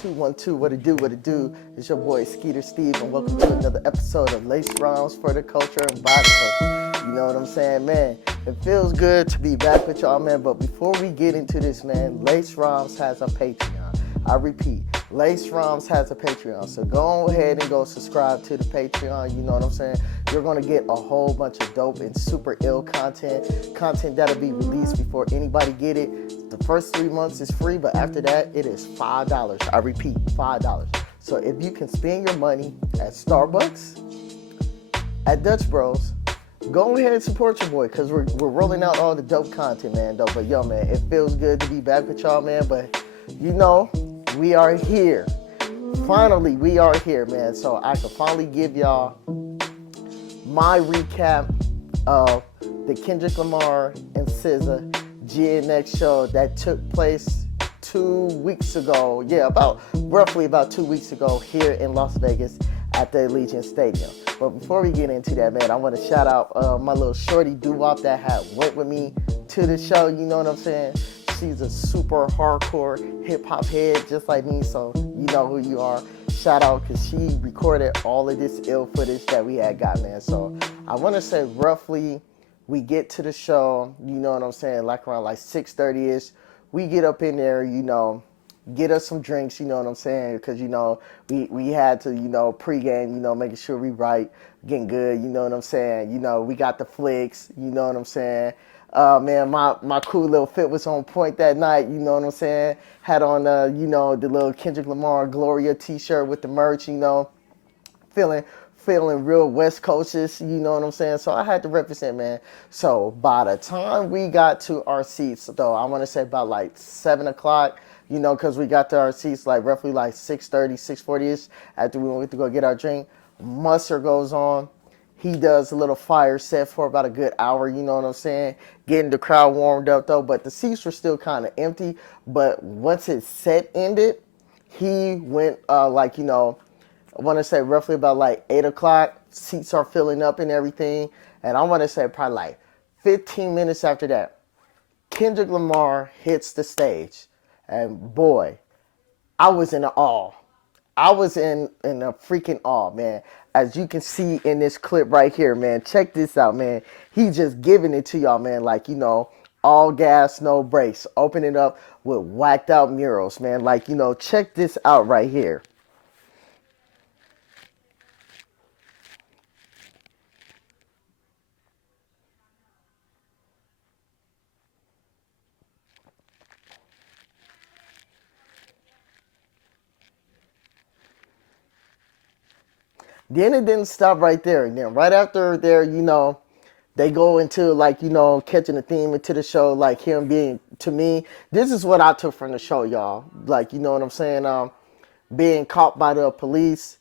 212, what it do? It's your boy Skeeter Steve, and welcome to another episode of Lace Rhymes for the Culture and Body Culture. You know what I'm saying, man? It feels good to be back with y'all, man. But before we get into this, man, Lace Rhymes has a Patreon. I repeat, Lace Rhymes has a Patreon. So go ahead and go subscribe to the Patreon. You know what I'm saying? You're going to get a whole bunch of dope and super ill content that'll be released before anybody get it. The first 3 months is free, but after that, it is $5. I repeat, $5. So if you can spend your money at Starbucks, at Dutch Bros, go ahead and support your boy, because we're rolling out all the dope content, man, though. But yo, man, it feels good to be back with y'all, man. But you know, we are here. Finally, we are here, man. So I can finally give y'all my recap of the Kendrick Lamar and SZA GNX show that took place 2 weeks ago. Yeah, roughly about 2 weeks ago here in Las Vegas at the Allegiant Stadium. But before we get into that, man, I want to shout out my little shorty doo-wop that had went with me to the show. You know what I'm saying? She's a super hardcore hip-hop head just like me, so you know who you are. Shout out, because she recorded all of this ill footage that we had got, man. So I want to say roughly we get to the show, you know what I'm saying, like around like 6:30ish. We get up in there, you know, get us some drinks, you know what I'm saying, because, you know, we had to, you know, pregame, you know, making sure we right, getting good, you know what I'm saying. You know, we got the flicks, you know what I'm saying. Man, my cool little fit was on point that night, you know what I'm saying. Had on, you know, the little Kendrick Lamar Gloria t-shirt with the merch, you know, feeling real West Coastish, you know what I'm saying. So I had to represent, man. So by the time we got to our seats, though, I want to say about like 7 o'clock, you know, because we got to our seats like roughly like 6:30, 6:40ish after we went to go get our drink. Muster goes on. He does a little fire set for about a good hour, you know what I'm saying? Getting the crowd warmed up, though, but the seats were still kind of empty. But once his set ended, he went, like, you know, I want to say roughly about like 8 o'clock. Seats are filling up and everything. And I want to say probably like 15 minutes after that, Kendrick Lamar hits the stage. And boy, I was in awe. I was in a freaking awe, man. As you can see in this clip right here, man. Check this out, man. He just giving it to y'all, man. Like, you know, all gas, no brakes. Open it up with whacked out murals, man. Like, you know, check this out right here. Then it didn't stop right there. And then right after there, you know, they go into, like, you know, catching the theme into the show, like him being, to me, this is what I took from the show, y'all. Like, you know what I'm saying? Being caught by the police,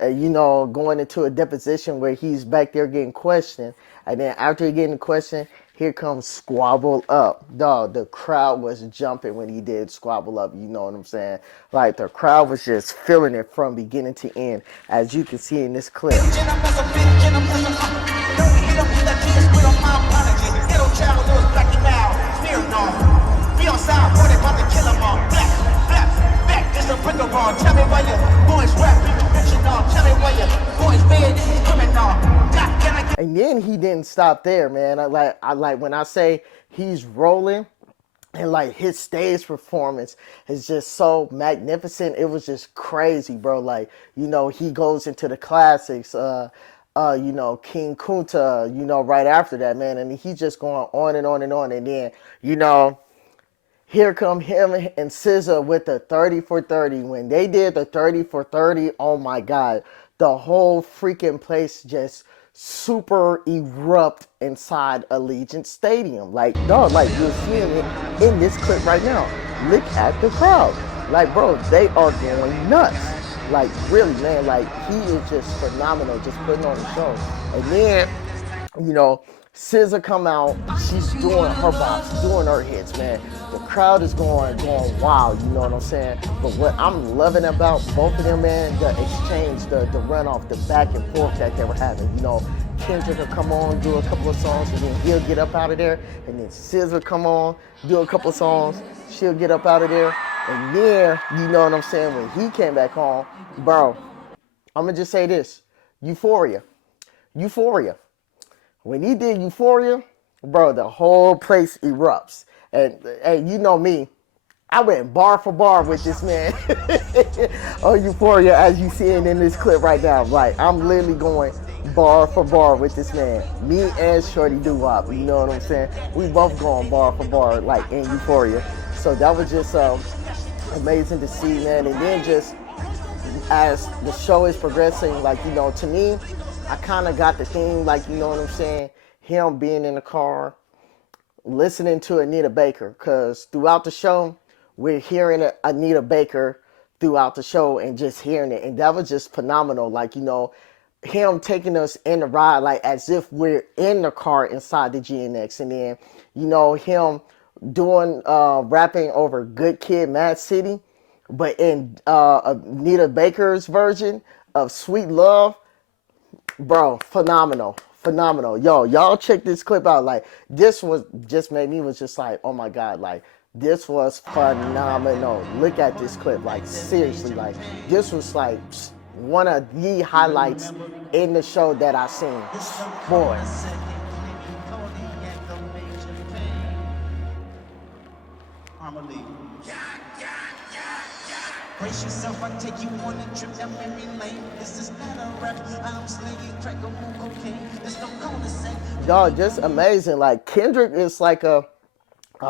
you know, going into a deposition where he's back there getting questioned. And then after he getting questioned, here comes Squabble Up. Dog, the crowd was jumping when he did Squabble Up, you know what I'm saying? Like, the crowd was just feeling it from beginning to end, as you can see in this clip. And then he didn't stop there, man. I like when I say he's rolling, and like his stage performance is just so magnificent. It was just crazy, bro. Like, you know, he goes into the classics, you know, King Kunta, you know, right after that, man. And he's just going on and on and on. And then, you know, here come him and SZA with the 30 for 30. When they did the 30 for 30, oh my God, the whole freaking place just super erupt inside Allegiant Stadium. Like, dog, like you're seeing it in this clip right now. Look at the crowd. Like, bro, they are going nuts. Like, really, man, like, he is just phenomenal, just putting on the show. And then, you know, SZA come out, she's doing her bops, doing her hits, man. The crowd is going wild, you know what I'm saying? But what I'm loving about both of them, man, the exchange, the runoff, the back and forth that they were having. You know, Kendrick will come on, do a couple of songs, and then he'll get up out of there. And then SZA come on, do a couple of songs, she'll get up out of there. And then, you know what I'm saying, when he came back home, bro, I'm going to just say this. Euphoria. Euphoria. When he did Euphoria, bro, the whole place erupts. And you know me, I went bar for bar with this man on Euphoria, as you seeing in this clip right now. Like, I'm literally going bar for bar with this man. Me and Shorty Doo-Wop, you know what I'm saying? We both going bar for bar, like, in Euphoria. So that was just amazing to see, man. And then just as the show is progressing, like, you know, to me, I kind of got the thing, like, you know what I'm saying? Him being in the car, listening to Anita Baker, because throughout the show, we're hearing Anita Baker throughout the show and just hearing it. And that was just phenomenal. Like, you know, him taking us in the ride, like as if we're in the car inside the GNX. And then, you know, him doing, rapping over Good Kid, Mad City, but in Anita Baker's version of Sweet Love. Bro, phenomenal. Phenomenal. Yo, y'all check this clip out. Like, this was just made me was just like, oh my God, like, this was phenomenal. Look at this clip. Like, seriously, like, this was like one of the highlights in the show that I seen. Boy. Brace yourself, I take you on a trip down memory lane. This is not a rap, I'm slinging crack on cocaine. There's no gonna say. Dog, just amazing. Like, Kendrick is like a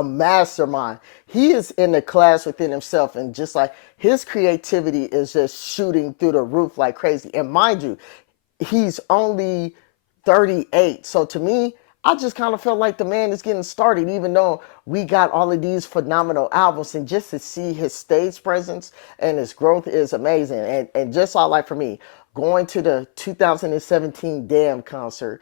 mastermind. He is in the class within himself, and just like his creativity is just shooting through the roof like crazy. And mind you, he's only 38. So to me, I just kind of felt like the man is getting started, even though we got all of these phenomenal albums. And just to see his stage presence and his growth is amazing. And just all like for me, going to the 2017 Damn concert,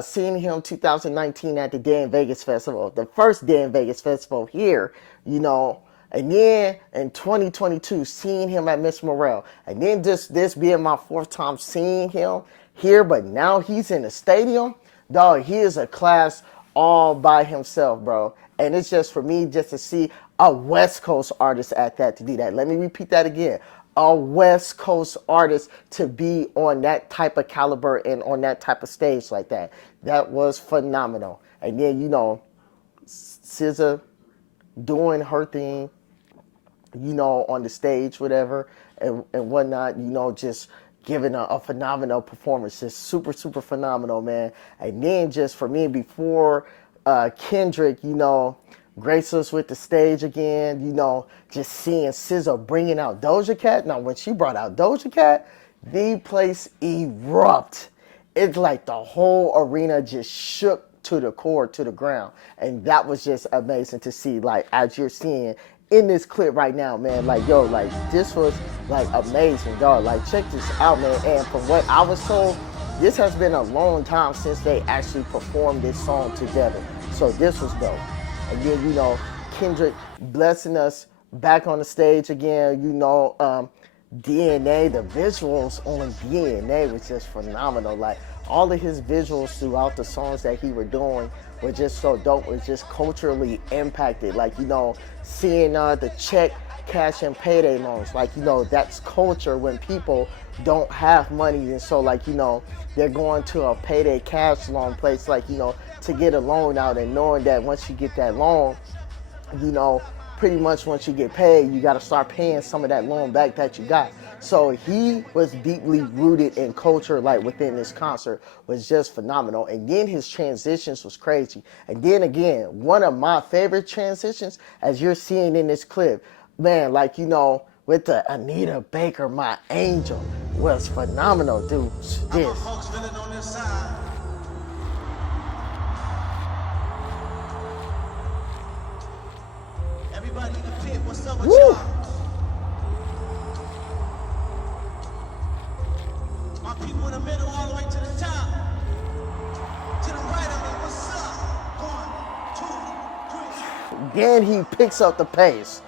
seeing him 2019 at the Damn Vegas Festival, the first Damn Vegas Festival here, you know, and then in 2022, seeing him at Miss Morale, and then just this being my fourth time seeing him here, but now he's in the stadium. Dog, he is a class all by himself, bro. And it's just for me just to see a West Coast artist at that, to do that. Let me repeat that again. A West Coast artist to be on that type of caliber and on that type of stage like that. That was phenomenal. And then, you know, SZA doing her thing, you know, on the stage, whatever, and whatnot, you know, just giving a phenomenal performance. Just super, super phenomenal, man. And then just for me, before Kendrick, you know, graced us with the stage again, you know, just seeing SZA bringing out Doja Cat. Now, when she brought out Doja Cat, the place erupted. It's like the whole arena just shook to the core, to the ground. And that was just amazing to see, like, as you're seeing in this clip right now, man. Like, yo, like, this was, like, amazing, dog. Like, check this out, man. And from what I was told, this has been a long time since they actually performed this song together. So this was dope. And then, you know, Kendrick blessing us back on the stage again, you know, DNA, the visuals on DNA was just phenomenal. Like, all of his visuals throughout the songs that he were doing were just so dope. Was just culturally impacted. Like, you know, seeing the check, cash, and payday loans. Like, you know, that's culture when people don't have money. And so, like, you know, they're going to a payday cash loan place, like, you know, to get a loan out, and knowing that once you get that loan, you know, pretty much once you get paid, you got to start paying some of that loan back that you got. So he was deeply rooted in culture, like within this concert, was just phenomenal. And then his transitions was crazy. And then again, one of my favorite transitions, as you're seeing in this clip, man, like, you know, with the Anita Baker, My Angel, was phenomenal, dude. This. Everybody in the pit, what's up with Woo! y'all? My people in the middle, all the way to the top. To the right of me, what's up? 1, 2, 3. Then he picks up the pace.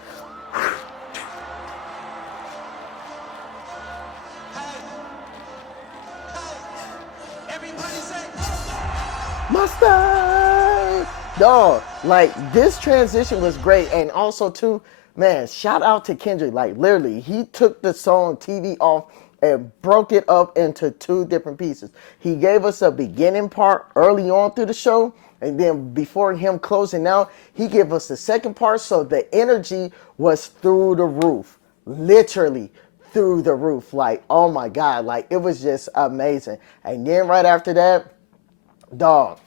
Everybody say, Mustang! Dog, like, this transition was great. And also, too, Man, shout out to Kendrick. Like, literally, he took the song TV off and broke it up into two different pieces. He gave us a beginning part early on through the show, and then before him closing out, he gave us the second part, so the energy was through the roof. Literally through the roof. Like, oh my God, like, it was just amazing. And then right after that, dog,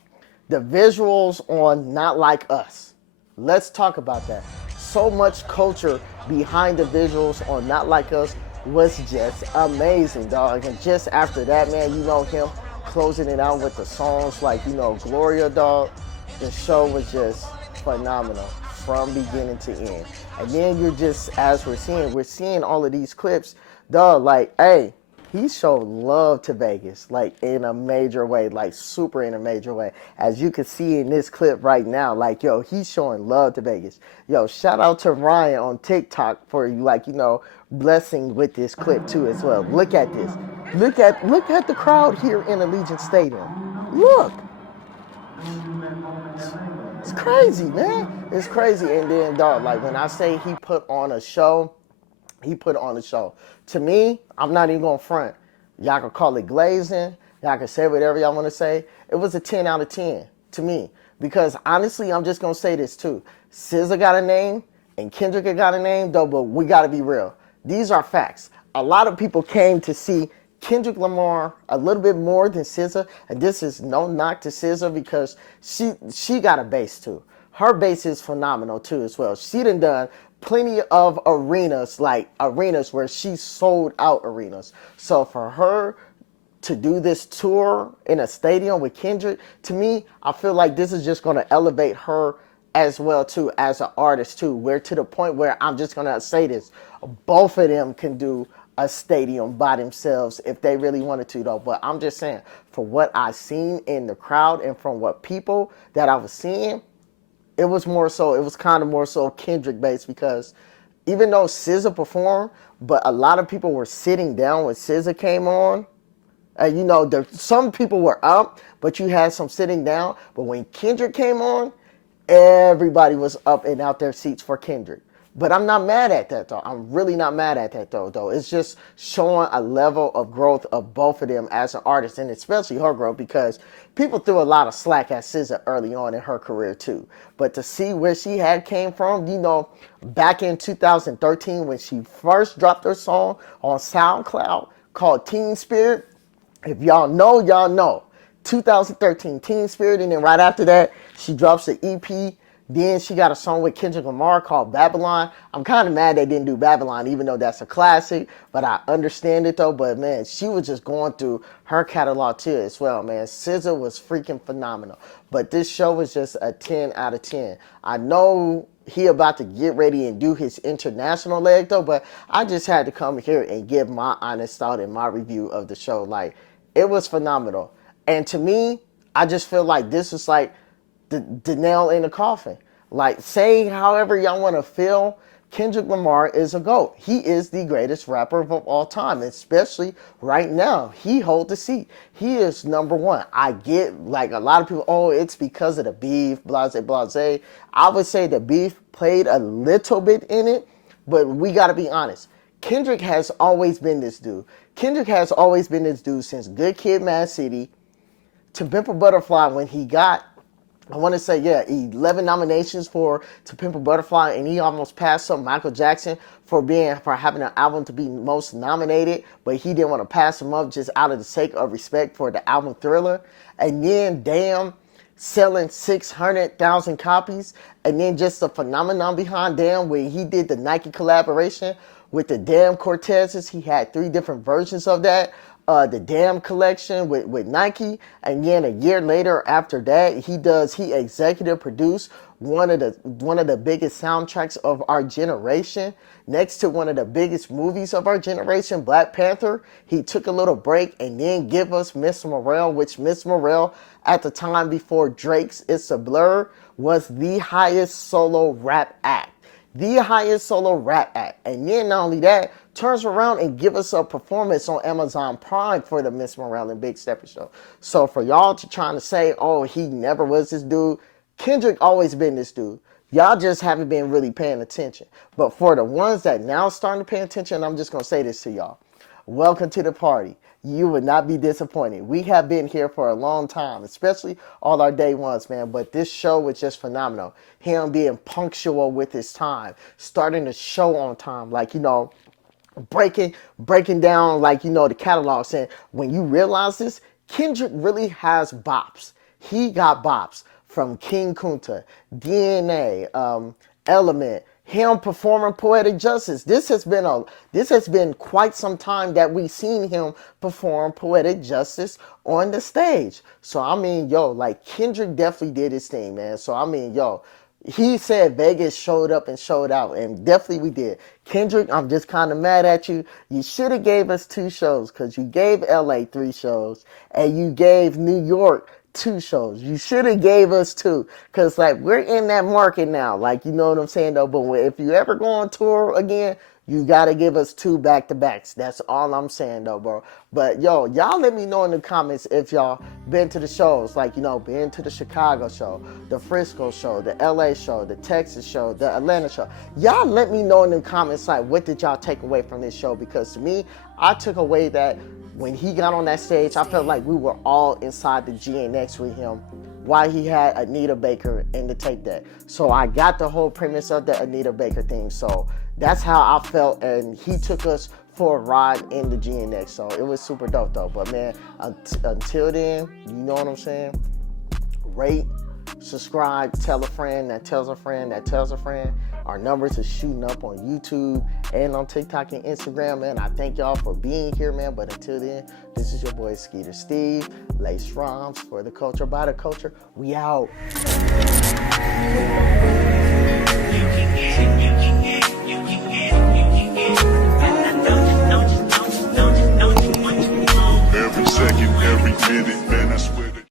the visuals on Not Like Us. Let's talk about that. So much culture behind the visuals on Not Like Us was just amazing, dog. And just after that, man, you know, him closing it out with the songs like, you know, Gloria, dog. The show was just phenomenal from beginning to end. And then you're just, as we're seeing all of these clips, dog, like, hey, he showed love to Vegas, like, in a major way, like, super in a major way. As you can see in this clip right now, like, yo, he's showing love to Vegas. Yo, shout out to Ryan on TikTok for, like, you know, blessing with this clip too as well. Look at this. Look at the crowd here in Allegiant Stadium. Look. It's crazy, man. It's crazy. And then, dog, like, when I say he put on a show, he put on a show. To me, I'm not even going to front. Y'all can call it glazing. Y'all can say whatever y'all want to say. It was a 10 out of 10 to me. Because honestly, I'm just going to say this too. SZA got a name and Kendrick got a name, though, but we got to be real. These are facts. A lot of people came to see Kendrick Lamar a little bit more than SZA, and this is no knock to SZA because she got a bass too. Her bass is phenomenal too as well. She done plenty of arenas, like arenas where she sold out arenas. So for her to do this tour in a stadium with Kendrick, to me, I feel like this is just going to elevate her as well too, as an artist too, where to the point where I'm just going to say this, both of them can do a stadium by themselves if they really wanted to though. But I'm just saying, for what I seen in the crowd and from what people that I was seeing, it was kind of more so Kendrick based, because even though SZA performed, but a lot of people were sitting down when SZA came on. And you know, some people were up, but you had some sitting down. But when Kendrick came on, everybody was up and out their seats for Kendrick. But I'm not mad at that though. I'm really not mad at that though. It's just showing a level of growth of both of them as an artist, and especially her growth, because people threw a lot of slack at SZA early on in her career too. But to see where she had came from, you know, back in 2013 when she first dropped her song on SoundCloud called Teen Spirit. If y'all know, y'all know. 2013 Teen Spirit, and then right after that, she drops the EP. Then she got a song with Kendrick Lamar called Babylon. I'm kind of mad they didn't do Babylon, even though that's a classic, but I understand it though. But man, she was just going through her catalog too as well, man. SZA was freaking phenomenal. But this show was just a 10 out of 10. I know he about to get ready and do his international leg though, but I just had to come here and give my honest thought and my review of the show. Like, it was phenomenal. And to me, I just feel like this was like the nail in the coffin. Like, say however y'all want to feel, Kendrick Lamar is a GOAT. He is the greatest rapper of all time, especially right now. He holds the seat. He is number one. I get, like, a lot of people, oh, it's because of the beef, blase, blase. I would say the beef played a little bit in it, but we got to be honest. Kendrick has always been this dude. Kendrick has always been this dude since Good Kid, Mad City, To Pimp a Butterfly, when he got, I want to say, 11 nominations for To Pimp a Butterfly, and he almost passed up Michael Jackson for having an album to be most nominated, but he didn't want to pass him up just out of the sake of respect for the album Thriller. And then, damn, selling 600,000 copies, and then just the phenomenon behind Damn, where he did the Nike collaboration with the Damn Cortezes. He had 3 different versions of that. The Damn collection with Nike, and then a year later after that, he executive produced one of the biggest soundtracks of our generation, next to one of the biggest movies of our generation, Black Panther. He took a little break and then give us Miss Morale, which Miss Morale at the time before Drake's It's a Blur was the highest solo rap act. The highest solo rap act. And then not only that, turns around and give us a performance on Amazon Prime for the Miss Morale and Big Stepper show. So for y'all to trying to say, oh, he never was this dude, Kendrick always been this dude. Y'all just haven't been really paying attention. But for the ones that now starting to pay attention, I'm just going to say this to y'all. Welcome to the party. You would not be disappointed. We have been here for a long time, especially all our day ones, man. But this show was just phenomenal. Him being punctual with his time, starting the show on time, like, breaking down, like, the catalog, saying when you realize this, Kendrick really has bops. He got bops from King Kunta, DNA, Element, him performing Poetic Justice. This has been quite some time that we've seen him perform Poetic Justice on the stage. So I mean, like Kendrick definitely did his thing, man. So I mean, he said Vegas showed up and showed out, and definitely we did. Kendrick, I'm just kind of mad at you. You should have gave us 2 shows, because you gave LA 3 shows and you gave New York 2 shows. You should have gave us 2, because like we're in that market now, like, you know what I'm saying though. But if you ever go on tour again, you gotta give us 2 back-to-backs. That's all I'm saying though, bro. But y'all let me know in the comments if y'all been to the shows, like, been to the Chicago show, the Frisco show, the LA show, the Texas show, the Atlanta show. Y'all let me know in the comments, like, what did y'all take away from this show? Because to me, I took away that when he got on that stage, I felt like we were all inside the GNX with him while he had Anita Baker in the tape deck. So I got the whole premise of the Anita Baker thing. So that's how I felt, and he took us for a ride in the GNX. So it was super dope though. But man, until then, you know what I'm saying? Rate, subscribe, tell a friend that tells a friend that tells a friend. Our numbers are shooting up on YouTube and on TikTok and Instagram, man. I thank y'all for being here, man. But until then, this is your boy Skeeter Steve. Lace Rhymes for the culture, by the culture. We out.